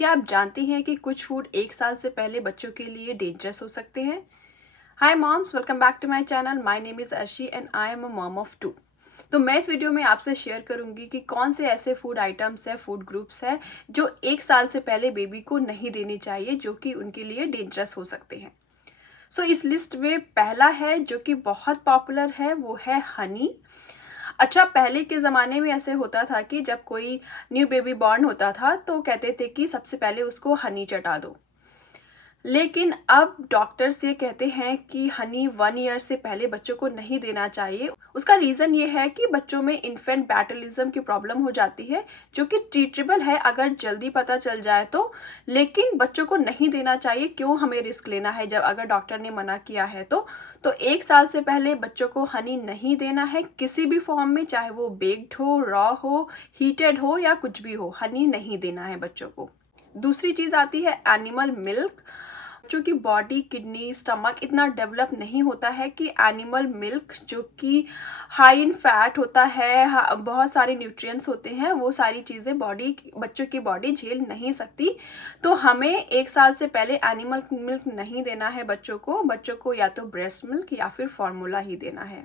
क्या आप जानती हैं कि कुछ फूड 1 साल से पहले बच्चों के लिए डेंजरस हो सकते हैं? Hi moms, welcome back to my channel. My name is Arshi and I am a mom of 2। तो मैं इस वीडियो में आपसे शेयर करूंगी कि कौन से ऐसे फूड आइटम्स हैं, फूड ग्रुप्स हैं जो 1 साल से पहले बेबी को नहीं देने चाहिए, जो कि उनके लिए डेंजरस हो सकते हैं। इस लिस्ट में पहला है जो कि बहुत पॉपुलर है, वो है हनी। अच्छा, पहले के ज़माने में ऐसे होता था कि जब कोई न्यू बेबी बॉर्न होता था तो कहते थे कि सबसे पहले उसको हनी चटा दो। लेकिन अब डॉक्टर्स ये कहते हैं कि हनी 1 ईयर से पहले बच्चों को नहीं देना चाहिए। उसका रीज़न ये है कि बच्चों में इन्फेंट बैटलिज्म की प्रॉब्लम हो जाती है, जो कि ट्रीटेबल है अगर जल्दी पता चल जाए तो। लेकिन बच्चों को नहीं देना चाहिए। क्यों हमें रिस्क लेना है जब अगर डॉक्टर ने मना किया है तो 1 साल से पहले बच्चों को हनी नहीं देना है किसी भी फॉर्म में, चाहे वो बेक्ड हो, रॉ हो, हीटेड हो या कुछ भी हो, हनी नहीं देना है बच्चों को। दूसरी चीज़ आती है एनिमल मिल्क। बच्चों की बॉडी, किडनी, स्टमक इतना डेवलप नहीं होता है कि एनिमल मिल्क जो कि हाई इन फैट होता है, बहुत सारे न्यूट्रिएंट्स होते हैं, वो सारी चीज़ें बच्चों की बॉडी झेल नहीं सकती। तो हमें 1 साल से पहले एनिमल मिल्क नहीं देना है बच्चों को या तो ब्रेस्ट मिल्क या फिर फॉर्मूला ही देना है।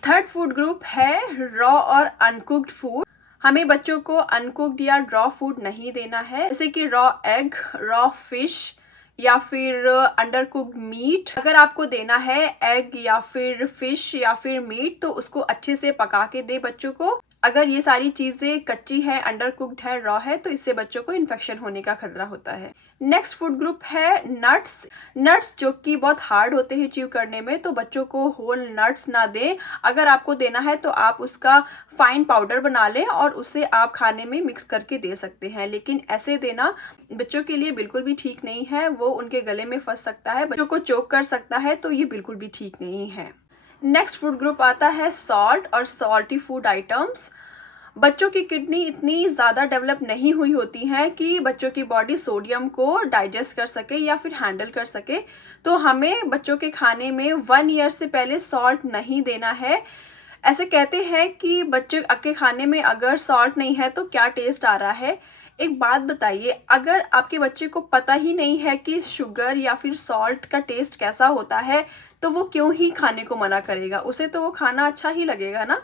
थर्ड फूड ग्रुप है रॉ और अनकुक्ड फूड। हमें बच्चों को अनकुक्ड या रॉ फूड नहीं देना है, जैसे कि रॉ एग, रॉ फिश या फिर अंडर कुक्ड मीट। अगर आपको देना है एग या फिर फिश या फिर मीट तो उसको अच्छे से पका के दे बच्चों को। अगर ये सारी चीज़ें कच्ची है, अंडर कुक्ड है, रॉ है तो इससे बच्चों को इन्फेक्शन होने का खतरा होता है। नेक्स्ट फूड ग्रुप है नट्स। नट्स जो कि बहुत हार्ड होते हैं च्यू करने में, तो बच्चों को होल नट्स ना दें। अगर आपको देना है तो आप उसका फाइन पाउडर बना लें और उसे आप खाने में मिक्स करके दे सकते हैं, लेकिन ऐसे देना बच्चों के लिए बिल्कुल भी ठीक नहीं है। वो उनके गले में फंस सकता है, बच्चों को चोक कर सकता है, तो ये बिल्कुल भी ठीक नहीं है। नेक्स्ट फूड ग्रुप आता है सॉल्ट और सॉल्टी फूड आइटम्स। बच्चों की किडनी इतनी ज़्यादा डेवलप नहीं हुई होती है कि बच्चों की बॉडी सोडियम को डाइजेस्ट कर सके या फिर हैंडल कर सके। तो हमें बच्चों के खाने में 1 ईयर से पहले सॉल्ट नहीं देना है। ऐसे कहते हैं कि बच्चे के खाने में अगर सॉल्ट नहीं है तो क्या टेस्ट आ रहा है। एक बात बताइए, अगर आपके बच्चे को पता ही नहीं है कि शुगर या फिर सॉल्ट का टेस्ट कैसा होता है तो वो क्यों ही खाने को मना करेगा? उसे तो वो खाना अच्छा ही लगेगा ना।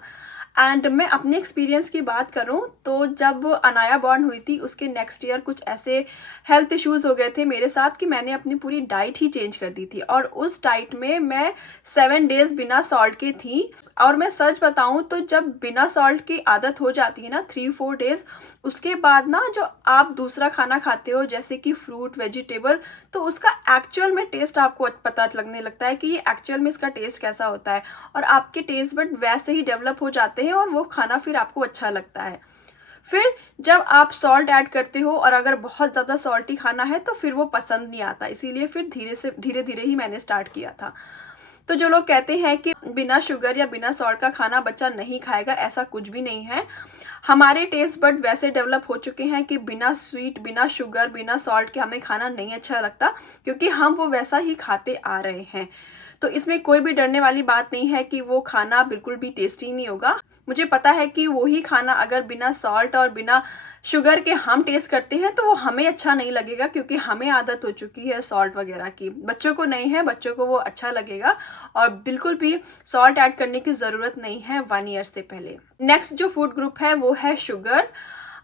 एंड मैं अपने एक्सपीरियंस की बात करूं तो जब अनाया बॉर्न हुई थी उसके नेक्स्ट ईयर कुछ ऐसे हेल्थ इश्यूज़ हो गए थे मेरे साथ कि मैंने अपनी पूरी डाइट ही चेंज कर दी थी, और उस डाइट में मैं 7 डेज बिना सॉल्ट की थी। और मैं सच बताऊं तो जब बिना सॉल्ट की आदत हो जाती है ना 3-4 डेज, उसके बाद ना जो आप दूसरा खाना खाते हो जैसे कि फ्रूट, वेजिटेबल, तो उसका एक्चुअल में टेस्ट आपको पता लगने लगता है कि ये एक्चुअल में इसका टेस्ट कैसा होता है, और आपके टेस्ट बड वैसे ही डेवलप हो जाते हैं और वो खाना फिर आपको अच्छा लगता है। फिर जब आप सॉल्ट ऐड करते हो और अगर बहुत ज़्यादा सॉल्टी खाना है तो फिर वो पसंद नहीं आता, इसीलिए फिर धीरे धीरे ही मैंने स्टार्ट किया था। तो जो लोग कहते हैं कि बिना शुगर या बिना सॉल्ट का खाना बच्चा नहीं खाएगा, ऐसा कुछ भी नहीं है। हमारे टेस्ट बड वैसे डेवलप हो चुके हैं कि बिना स्वीट, बिना शुगर, बिना सॉल्ट के हमें खाना नहीं अच्छा लगता, क्योंकि हम वो वैसा ही खाते आ रहे हैं। तो इसमें कोई भी डरने वाली बात नहीं है कि वो खाना बिल्कुल भी टेस्टी नहीं होगा। मुझे पता है कि वही खाना अगर बिना सॉल्ट और बिना शुगर के हम टेस्ट करते हैं तो वो हमें अच्छा नहीं लगेगा, क्योंकि हमें आदत हो चुकी है सॉल्ट वगैरह की। बच्चों को नहीं है, बच्चों को वो अच्छा लगेगा और बिल्कुल भी सॉल्ट ऐड करने की ज़रूरत नहीं है 1 ईयर से पहले। नेक्स्ट जो फूड ग्रुप है वो है शुगर।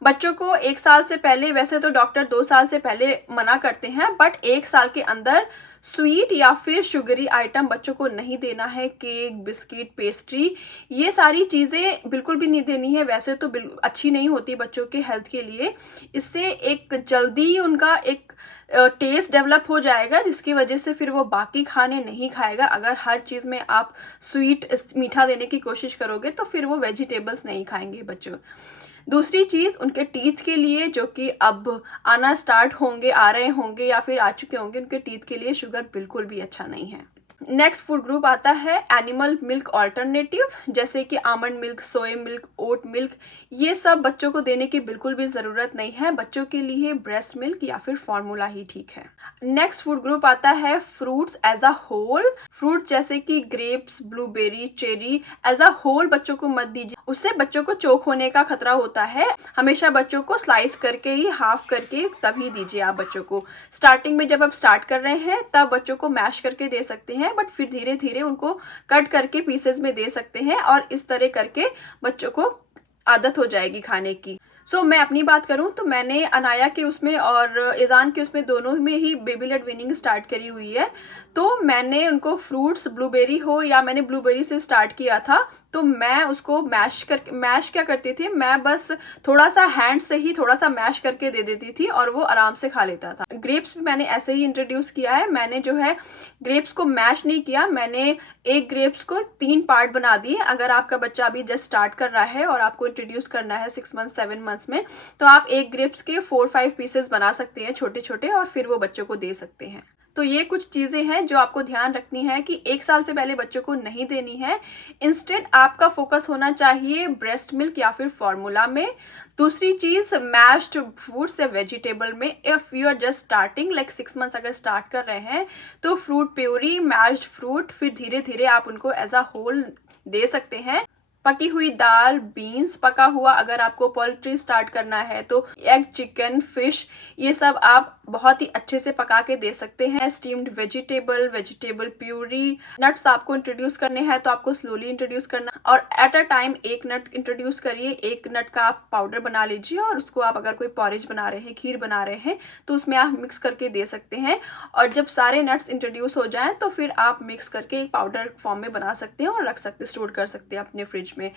बच्चों को 1 साल से पहले, वैसे तो डॉक्टर 2 साल से पहले मना करते हैं, बट 1 साल के अंदर स्वीट या फिर शुगरी आइटम बच्चों को नहीं देना है। केक, बिस्किट, पेस्ट्री, ये सारी चीज़ें बिल्कुल भी नहीं देनी है। वैसे तो अच्छी नहीं होती बच्चों के हेल्थ के लिए। इससे एक जल्दी उनका एक टेस्ट डेवलप हो जाएगा, जिसकी वजह से फिर वो बाकी खाने नहीं खाएगा। अगर हर चीज़ में आप स्वीट, मीठा देने की कोशिश करोगे तो फिर वो वेजिटेबल्स नहीं खाएंगे बच्चों। दूसरी चीज़ उनके टीथ के लिए, जो कि अब आना स्टार्ट होंगे, आ रहे होंगे या फिर आ चुके होंगे, उनके टीथ के लिए शुगर बिल्कुल भी अच्छा नहीं है। नेक्स्ट फूड ग्रुप आता है एनिमल मिल्क ऑल्टरनेटिव, जैसे कि almond milk, soya milk, oat milk. ये सब बच्चों को देने की बिल्कुल भी ज़रूरत नहीं है। बच्चों के लिए ब्रेस्ट मिल्क या फिर फॉर्मूला ही ठीक है। नेक्स्ट फूड ग्रुप आता है fruits as a whole. Fruit जैसे कि grapes, blueberry, cherry, as a whole बच्चों को मत दीजिए। उससे बच्चों को चोक होने का खतरा होता है। हमेशा बच्चों को स्लाइस करके ही, हाफ करके तभी दीजिए आप बच्चों को। स्टार्टिंग में जब आप स्टार्ट कर रहे हैं तब बच्चों को मैश करके दे सकते हैं, बट फिर धीरे धीरे उनको कट करके पीसेस में दे सकते हैं और इस तरह करके बच्चों को आदत हो जाएगी खाने की। मैं अपनी बात करूं तो मैंने अनाया के उसमें और ईज़ान के उसमें दोनों में ही बेबी लेड वीनिंग स्टार्ट करी हुई है। तो मैंने उनको फ्रूट्स, ब्लूबेरी हो या मैंने ब्लूबेरी से स्टार्ट किया था, तो मैं उसको मैश क्या करती थी, मैं बस थोड़ा सा हैंड से ही थोड़ा सा मैश करके दे देती थी और वो आराम से खा लेता था। ग्रेप्स भी मैंने ऐसे ही इंट्रोड्यूस किया है। मैंने जो है ग्रेप्स को मैश नहीं किया, मैंने एक ग्रेप्स को 3 पार्ट बना दिए। अगर आपका बच्चा अभी जस्ट स्टार्ट कर रहा है और आपको इंट्रोड्यूस करना है 6 मंथ 7 मंथ्स में, तो आप एक ग्रेप्स के 4-5 पीसेस बना सकते हैं छोटे छोटे, और फिर वो बच्चों को दे सकते हैं। तो ये कुछ चीज़ें हैं जो आपको ध्यान रखनी है कि 1 साल से पहले बच्चों को नहीं देनी है। इंस्टेड आपका फोकस होना चाहिए ब्रेस्ट मिल्क या फिर फॉर्मूला में। दूसरी चीज़, मैश्ड फ्रूट्स या वेजिटेबल में। If you are just starting like 6 months अगर स्टार्ट कर रहे हैं, तो फ्रूट प्योरी, मैश्ड फ्रूट, फिर धीरे धीरे आप उनको एज अ होल दे सकते हैं। पकी हुई दाल, बीन्स, पका हुआ, अगर आपको पोल्ट्री स्टार्ट करना है तो एग, चिकन, फिश, ये सब आप बहुत ही अच्छे से पका के दे सकते हैं। Steamed vegetable, vegetable puree, nuts आपको इंट्रोड्यूस करने हैं तो आपको स्लोली इंट्रोड्यूस करना, और एट अ टाइम एक नट इंट्रोड्यूस करिए। एक नट का आप पाउडर बना लीजिए और उसको आप अगर कोई पॉरेज बना रहे हैं, खीर बना रहे हैं, तो उसमें आप मिक्स करके दे सकते हैं। और जब सारे नट्स इंट्रोड्यूस हो जाएं तो फिर आप मिक्स करके एक पाउडर फॉर्म में बना सकते हैं और रख सकते, स्टोर कर सकते हैं अपने फ्रिज में।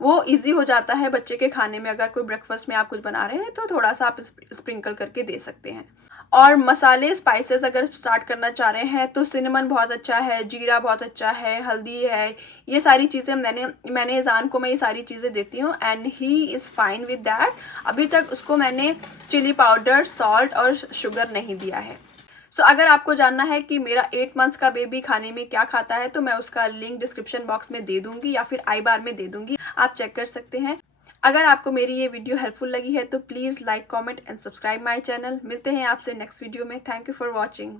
वो इजी हो जाता है बच्चे के खाने में। अगर कोई ब्रेकफास्ट में आप कुछ बना रहे हैं तो थोड़ा सा आप स्प्रिंकल करके दे सकते हैं। और मसाले, स्पाइसेस अगर स्टार्ट करना चाह रहे हैं तो सिनेमन बहुत अच्छा है, जीरा बहुत अच्छा है, हल्दी है, ये सारी चीज़ें मैंने ईज़ान को मैं ये सारी चीज़ें देती हूँ and he is fine with that. अभी तक उसको मैंने चिली पाउडर, सॉल्ट और शुगर नहीं दिया है। अगर आपको जानना है कि मेरा 8 मंथ्स का बेबी खाने में क्या खाता है, तो मैं उसका लिंक डिस्क्रिप्शन बॉक्स में दे दूंगी या फिर आई बार में दे दूंगी, आप चेक कर सकते हैं। अगर आपको मेरी ये वीडियो हेल्पफुल लगी है तो please like, comment and subscribe my channel. मिलते हैं आपसे नेक्स्ट वीडियो में। Thank you for watching.